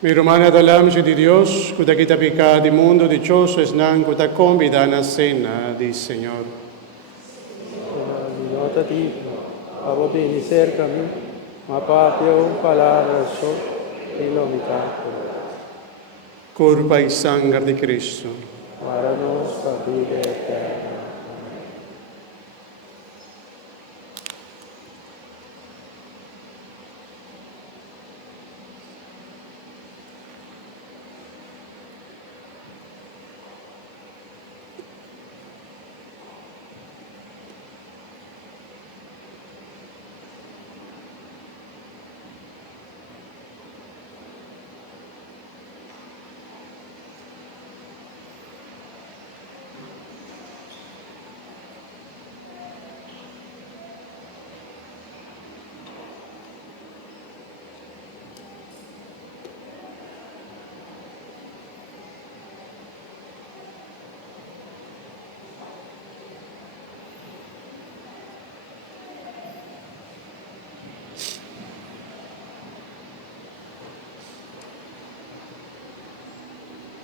Mi romana dalam si di Dios, kuda kita pica di mundo dichoso es nan kuda convida na cena di Señor. Notati, abo benicer kami, mapatio palavra so, ilomitato. Corpa y sangre de Cristo. Para nos la vida eterna.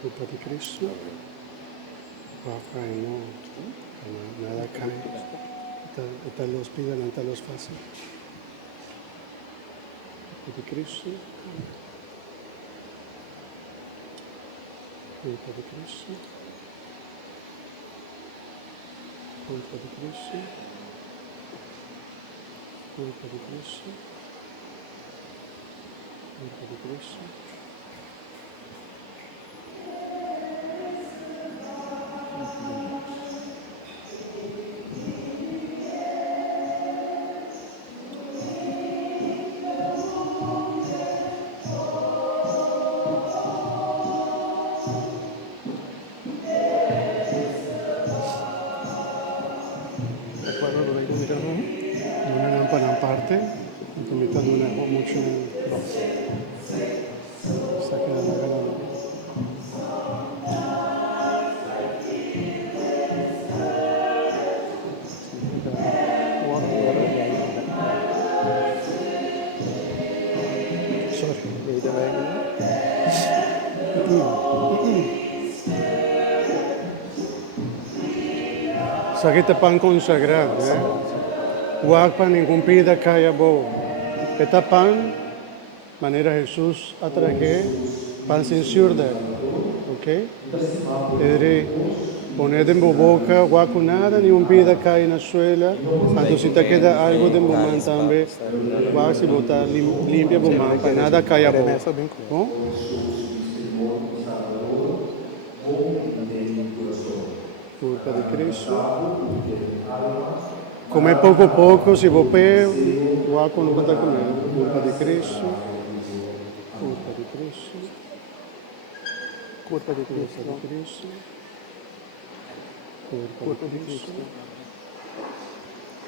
Culpa de Cristo. Baja y no, nada cae. Esta los piden, esta los fácil. Culpa de Cristo. Culpa de Cristo. Culpa de Cristo. Culpa de Cristo. Culpa de Cristo. Una lámpara en parte, y mitad de una mucho está quedando ganado. Sakit pan consagrado, Huwag pan incumpida kaya bo. Esta pan, manera Jesús atraje, pan sin surda, ¿ok? Edre, poner en boca, huwag nada ni umpida kaya na suela, cuando si te queda algo de bumán también, huwag si botar limpia bumán, para nada kaya bo. ¿No? Culpa de Cristo. Come poco a poco, si vopeo, guaco no puede comer. Culpa de Cristo. Culpa de Cristo. Culpa de Cristo. Culpa de Cristo.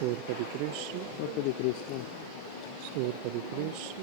Culpa de Cristo. Culpa de Cristo. Culpa de Cristo.